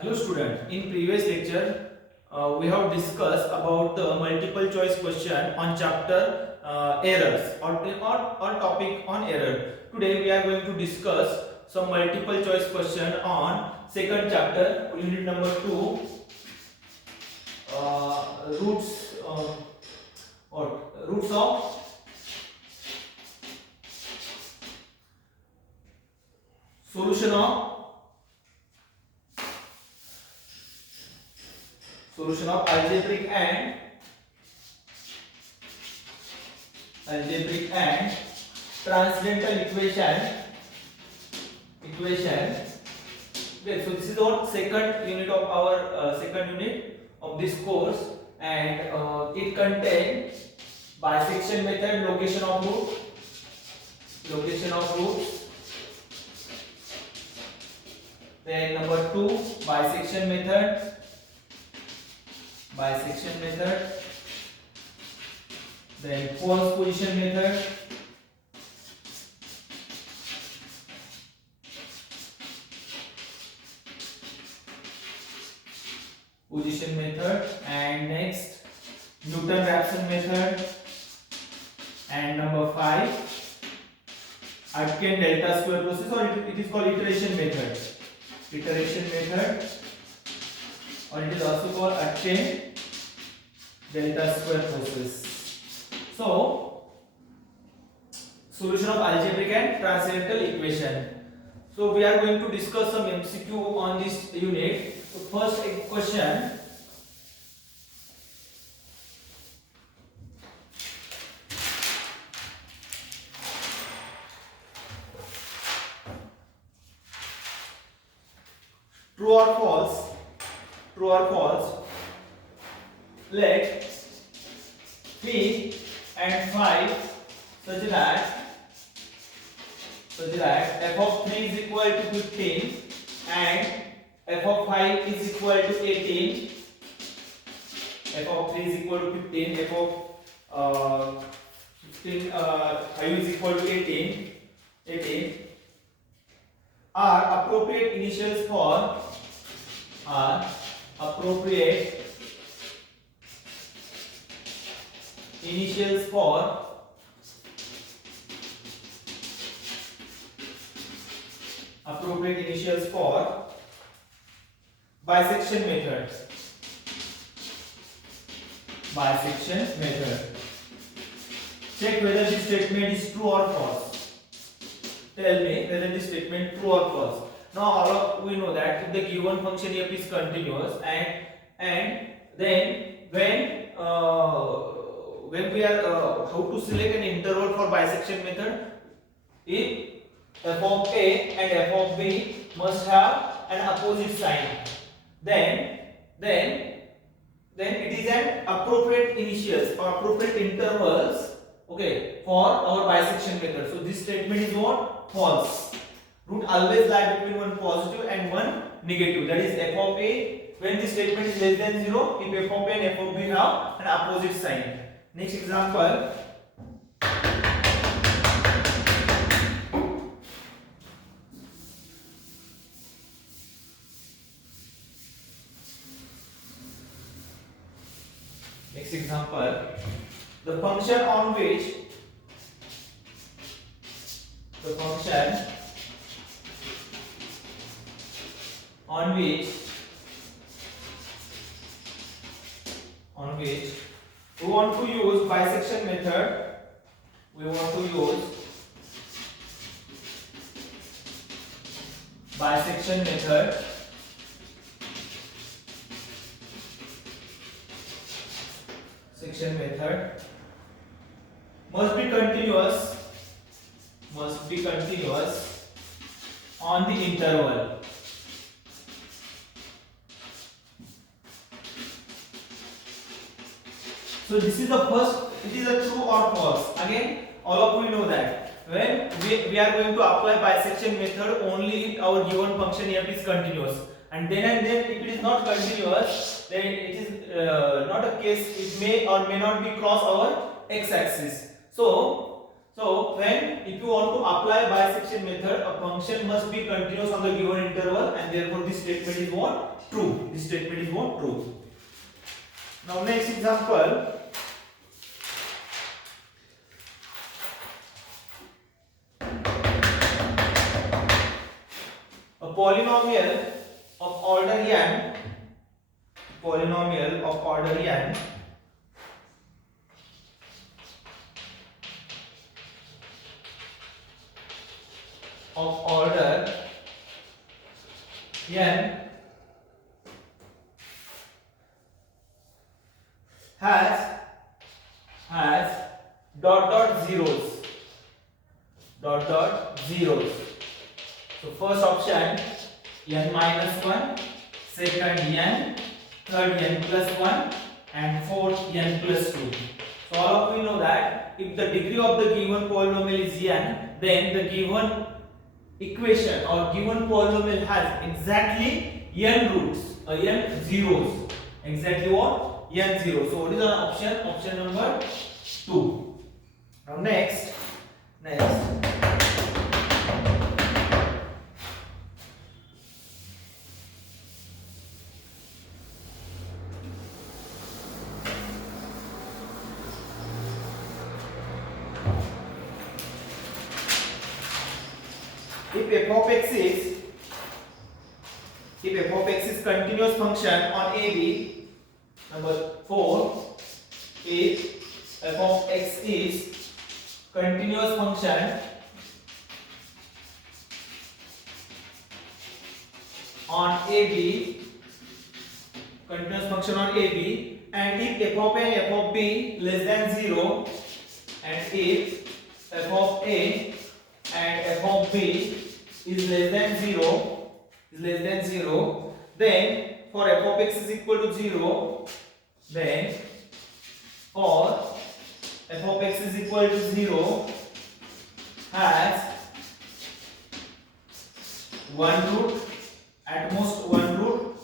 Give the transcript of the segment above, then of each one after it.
Hello student, in previous lecture we have discussed about the multiple choice question on chapter errors or topic on error. Today we are going to discuss some multiple choice question on second chapter unit number 2 roots roots of solution of algebraic and transcendental equation. Okay, so this is our second unit of our second unit of this course, and it contains bisection method, location of roots. Then number 2, bisection method. Then false position method. And next Newton-Raphson method. And number 5, Aitken delta square process, or it is called iteration method, or it is also called Aitken delta square process. So, solution of algebraic and transcendental equation. So we are going to discuss some MCQ on this unit. So first question. True or false, let p and 5 such that f of 3 is equal to 15 and f of 5 is equal to 18. F of 3 is equal to 15, f of 5 is equal to 18 are appropriate initials for bisection method. Check whether this statement is true or false. Tell me whether this statement true or false. Now all we know that if the given function f is continuous, and then when we are how to select an interval for bisection method, if f of a and f of b must have an opposite sign, then it is an appropriate initials or appropriate intervals, okay, for our bisection method. So this statement is what? False. Root always lie between one positive and one negative. That is f of a when this statement is less than 0, if f of a and f of b have an opposite sign. Next example. The function on which we want to use bisection method. Section method must be continuous on the interval. So this is the first, it is a true or false. Again, all of we know that when we are going to apply bisection method only if our given function f is continuous, and then if it is not continuous, then it is not a case, it may or may not be cross our x axis. So So when if you want to apply bisection method, a function must be continuous on the given interval, and therefore this statement is what? True. This statement is what? True. Now next example. A polynomial of order n, polynomial of order n of order n has dot zeros. So first option n minus 1, second n, third n plus 1, and fourth n plus 2. So all of you know that if the degree of the given polynomial is n, then the given equation or given polynomial has exactly n roots, n zeros. Exactly what? N zeros. So what is our option? Option number 2. Now next. If f of x is continuous function on AB, number 4, if f of x is continuous function on AB, and if f of a and f of b less than 0, and if f of a and f of b is less than 0, then for f of x is equal to 0, then for f of x is equal to 0 has one root, at most one root,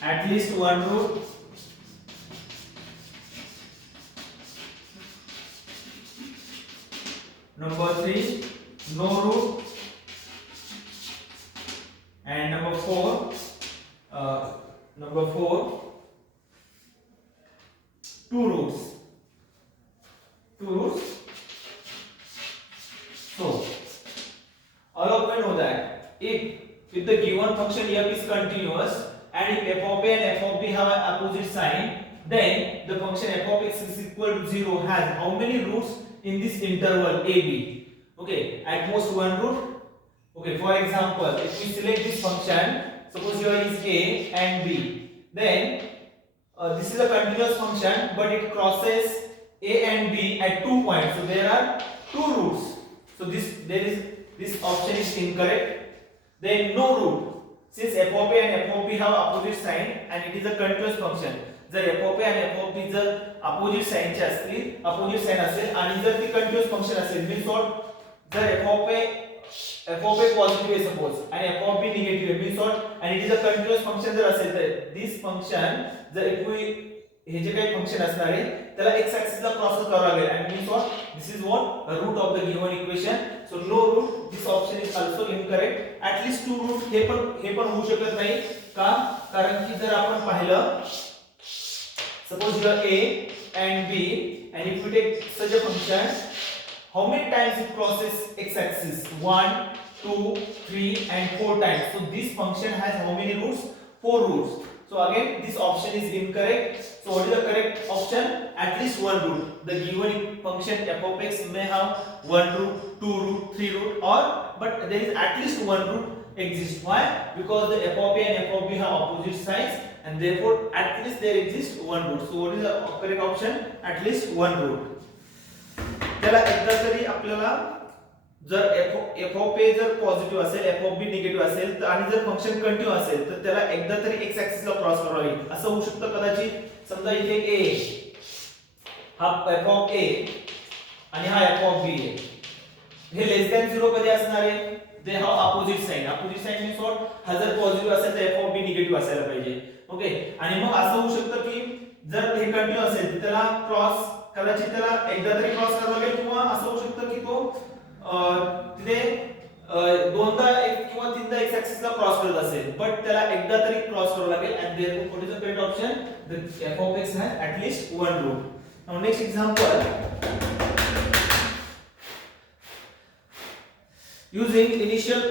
at least one root, number 3 no root, and number 4 two roots. So all of you know that if the given function f is continuous and if f of a and f of b have an opposite sign, then the function f of x is equal to 0 has how many roots in this interval AB? Okay, at most one root. Okay, for example, if we select this function, suppose here is a and b, then this is a continuous function, but it crosses a and b at 2 points. So there are two roots. So this option is incorrect. Then no root, since f of a and f of b have opposite sign and it is a continuous function. जर f of a आणि f of b जर opposite साइनचे असतील, opposite sign असेल आणि जर ती continuous function असेल, means what, जर f of a पॉझिटिव्ह आहे सपोज आणि f of b निगेटिव्ह आहे, मीन्स व्हॉट, आणि it is a continuous function जर असेल तर दिस फंक्शन जर इफ हे जे काही फंक्शन असणार आहे त्याला x ऍक्सिस ला क्रॉस करावं लागेल, आणि means what, this is what root of the given equation. So no root, this option is also incorrect. At least two root हे पण होऊ शकत नाही का, कारण की जर आपण पाहिलं, suppose you are a and b, and if you take such a function, how many times it crosses x axis? 1, 2, 3 and 4 times. So this function has how many roots? 4 roots. So again this option is incorrect. So what is the correct option? At least one root. The given function f of x may have one root, two root, three root, or but there is at least one root exists. Why? Because the f of a and f of b have opposite signs, and therefore at least there exists one root. So what is the correct option? At least one root. त्याला एकदा तरी आपल्याला जर f of a जर positive असेल, f of b negative असेल आणि जर फंक्शन कंटिन्यू असेल तर त्याला एकदा तरी x ऍक्सिस ला क्रॉस करावं लागेल. असं होऊ शकतं कदाचित, समजा इथे a हा f of a आणि हा f of b आहे, हे लेस दॅन 0 कधी असणार आहे? They have opposite sign. Opposite sign means what, हा जर पॉझिटिव्ह असेल तर f of b निगेटिव्ह असायला पाहिजे. ओके. आणि मग असं होऊ शकतं की जर हे कंटिन्यू असेल तर त्याला क्रॉस कदाचित त्याला एकदा तरी क्रॉस करावं लागेल किंवा असं होऊ शकतं की तो तिथे दोनदा एक किंवा तीनदा एक्स ऍक्सिसला क्रॉस करत असेल बट त्याला एकदा तरी क्रॉस करावं लागेल and therefore what is the correct option the f of x has at least one root. Now next example, using initial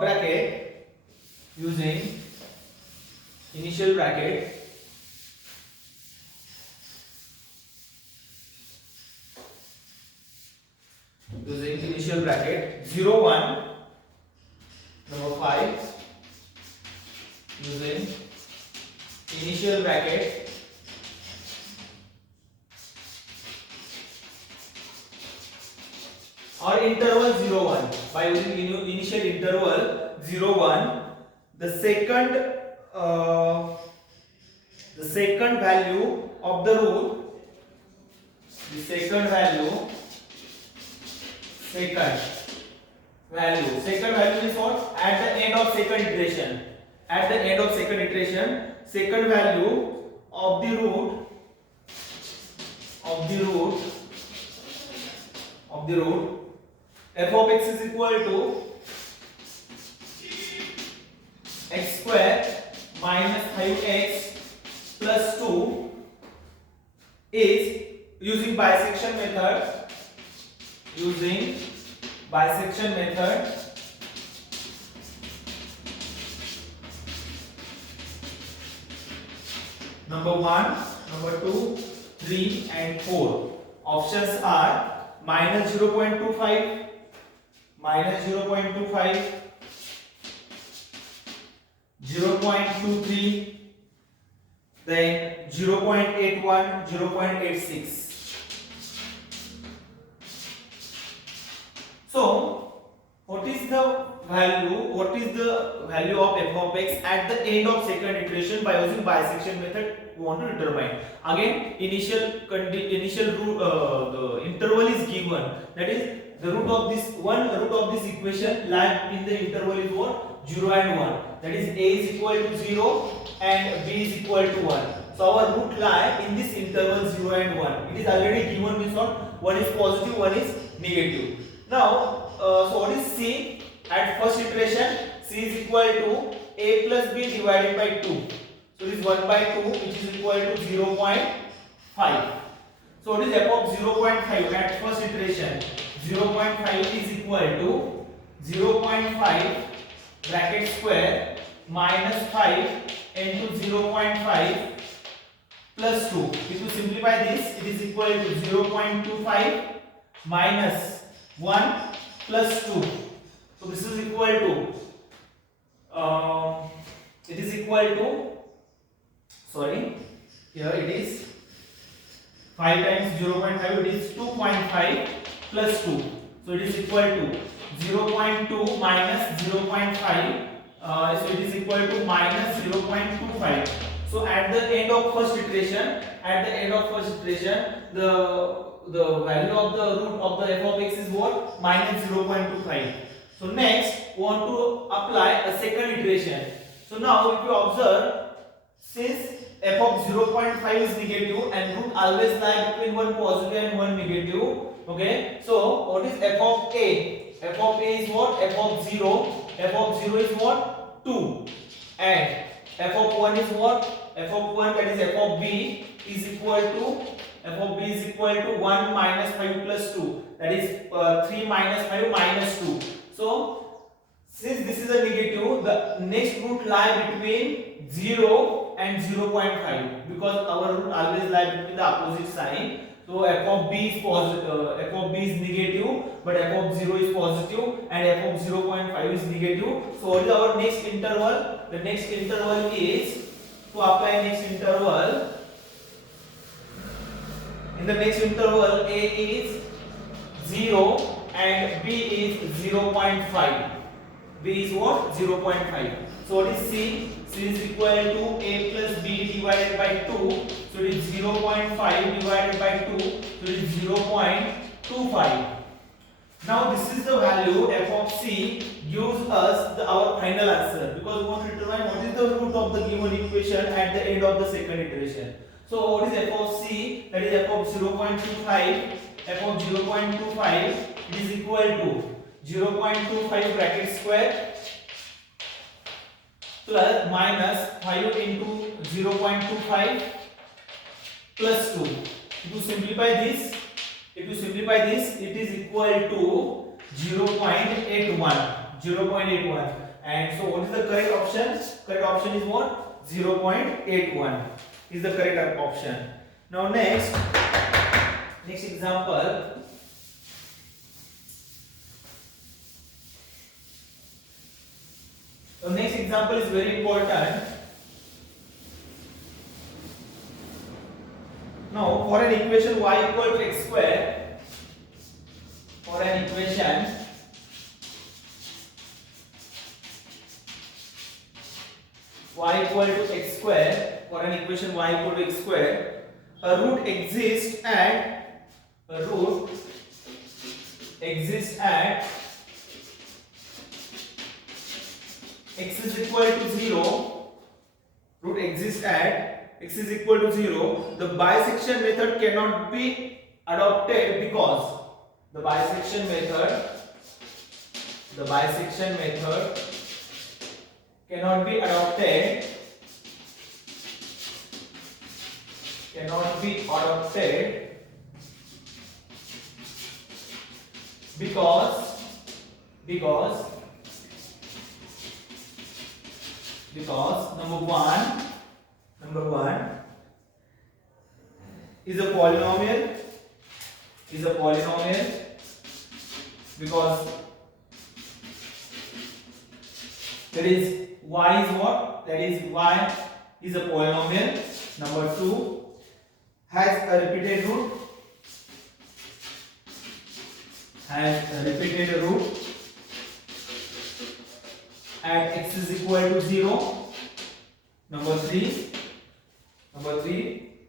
bracket, using initial bracket using initial bracket 0 1 number 5 using initial bracket or interval 0 1. By using initial interval 0 1, the second value of the root, the second value is what? At the end of second iteration, second value of the root f of x is equal to x square minus 5x plus 2 is using bisection method. Number 1, number 2, 3 and 4. Options are minus 0.25, minus 0.25, 0.23, then 0.81, 0.86. So, what is the value of f of x at the end of second iteration by using bisection method we want to determine. Again, initial root, the interval is given, that is the root of this equation lies in the interval is what? 0 and 1. That is a is equal to 0 and b is equal to 1. So our root lie in this interval 0 and 1. It is already given, means what? One is positive, one is negative. Now, so what is C? At first iteration, C is equal to a plus b divided by 2. So it is 1 by 2, which is equal to 0.5. So what is f of 0.5 at first iteration? 0.5 is equal to 0.5 bracket square minus 5 into 0.5 plus 2. If you simplify this, it is equal to 0.25 minus 1 plus 2. So this is equal to here it is 5 times 0.5, it is 2.5 plus 2. So it is equal to 0.2 minus 0.5, so it is equal to minus 0.25. So at the end of first iteration, the value of the root of the f of x is what? Minus 0.25. So next we want to apply a second iteration. So now if you observe, since f of 0.5 is negative and root always lie between one positive and one negative, okay, so what is f of a? F of a is what? F of 0. F of 0 is what? 2. And f of 1 is what? F of 1, that is f of b, is equal to 1 minus 5 plus 2, that is 3 minus 5 minus 2. So since this is a negative, the next root lie between 0 and 0.5, because our root always lie between the opposite sign. So f of b is positive, f of b is negative, but f of 0 is positive and f of 0.5 is negative. So what is our next interval? The next interval is, to apply next interval, in the next interval a is 0 and b is 0.5. B is what? 0.5. So what is C? C is equal to a plus b divided by 2. So it is 0.5 divided by 2. So it is 0.25. Now this is the value f of c gives us our final answer, because we want to determine what is the root of the given equation at the end of the second iteration. So what is f of c? That is f of 0.25. F of 0.25 it is equal to 0.25 bracket square plus minus 5 into 0.25 plus 2. If you simplify this, it is equal to 0.81. 0.81. And so what is the correct option? Correct option is what? 0.81 is the correct option. Now next example. The next example is very important. Now, for an equation y equal to x square, for an equation y equal to x square, for an equation y equal to x square, a root exists at x is equal to 0. Root exists at x is equal to 0. The bisection method cannot be adopted because the bisection method cannot be adopted because number one is a polynomial because that is y is what? That is y is a polynomial. Number 2 has a repeated root. At x is equal to 0. Number 3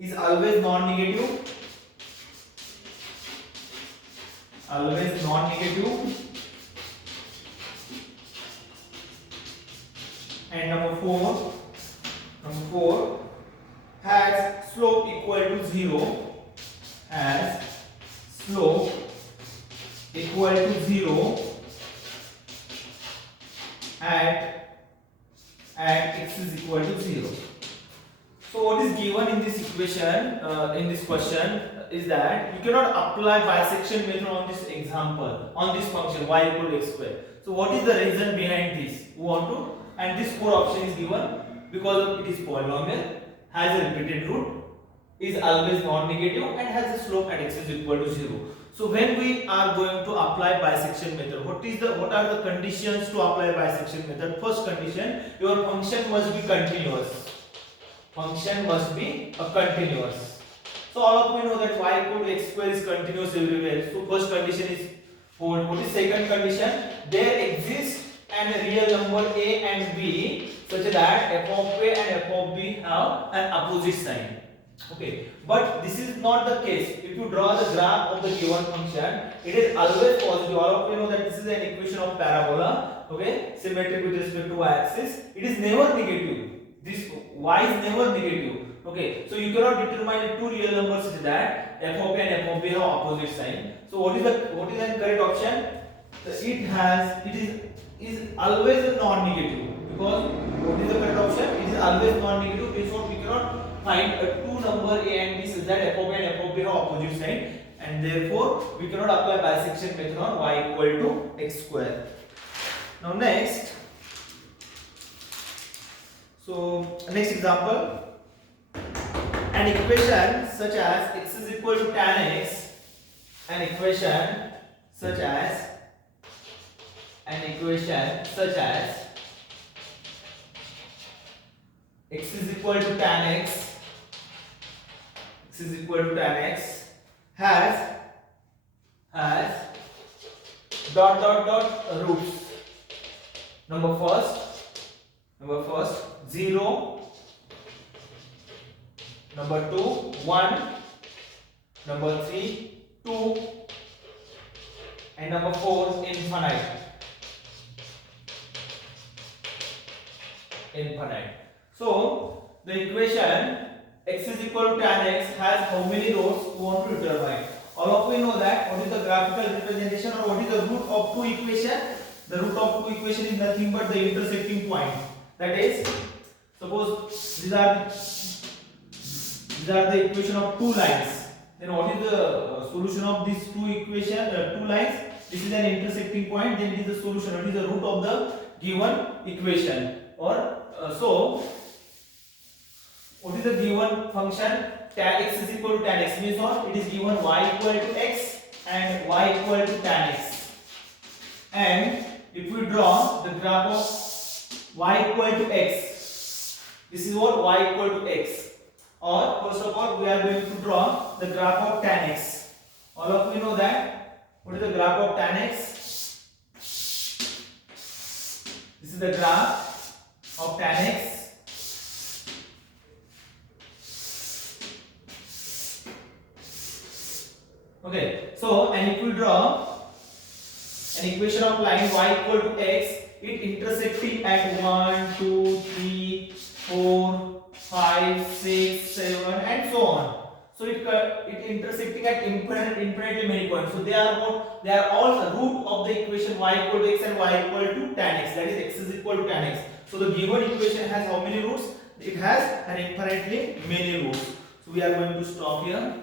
is always non-negative. And number 4 has slope equal to 0. At x is equal to 0. So what is given in this equation, in this question, is that you cannot apply bisection method on this example, on this function y equal to x square. So what is the reason behind this? We want to, and this 4 option is given because it is polynomial, has a repeated root, is always non-negative, and has a slope at x is equal to 0. So when we are going to apply bisection method, what are the conditions to apply bisection method? First condition, your function must be continuous. So all of you know that y equal to x square is continuous everywhere. So first condition is hold. What is second condition? There exists a real number a and b such that f of a and f of b have an opposite sign. Okay, but this is not the case. If you draw the graph of the given function, it is always positive. All of you know that this is an equation of parabola. Okay, symmetric with respect to y-axis. It is never negative. This y is never negative. Okay, so you cannot determine two real numbers such that f of a and f of b have opposite sign. So what is the correct option? It is always a non-negative, because what is the correct option? It is always non-negative. This one we cannot find a two number a and b such that f of a and f of b have opposite sign, and therefore we cannot apply bisection method on y equal to x square. Now next example, an equation such as x is equal to tan x, an equation such as x is equal to tan x has roots. Number first 0, number 2 1, number 3 2, and number 4 infinite. Infinite. So the equation x is equal to tan x has how many rows we want to determine. All of we know that what is the graphical representation or what is the root of two equation. The root of two equation is nothing but the intersecting point. That is, suppose these are the equation of two lines. Then what is the solution of these two equation, two lines? This is an intersecting point. Then it is the solution. What is the root of the given equation? Or so what is the given function? Tan x is equal to tan x means what? It is given y equal to x and y equal to tan x. And if we draw the graph of y equal to x, this is what y equal to x. Or first of all, we are going to draw the graph of tan x. All of you know that. What is the graph of tan x? This is the graph of tan x. Okay, so and if we draw an equation of line y equal to x, it intersecting at 1, 2, 3, 4, 5, 6, 7 and so on. So it intersecting at infinitely many points. So they are what? They are all the root of the equation y equal to x and y equal to tan x. That is x is equal to tan x. So the given equation has how many roots? It has an infinitely many roots. So we are going to stop here.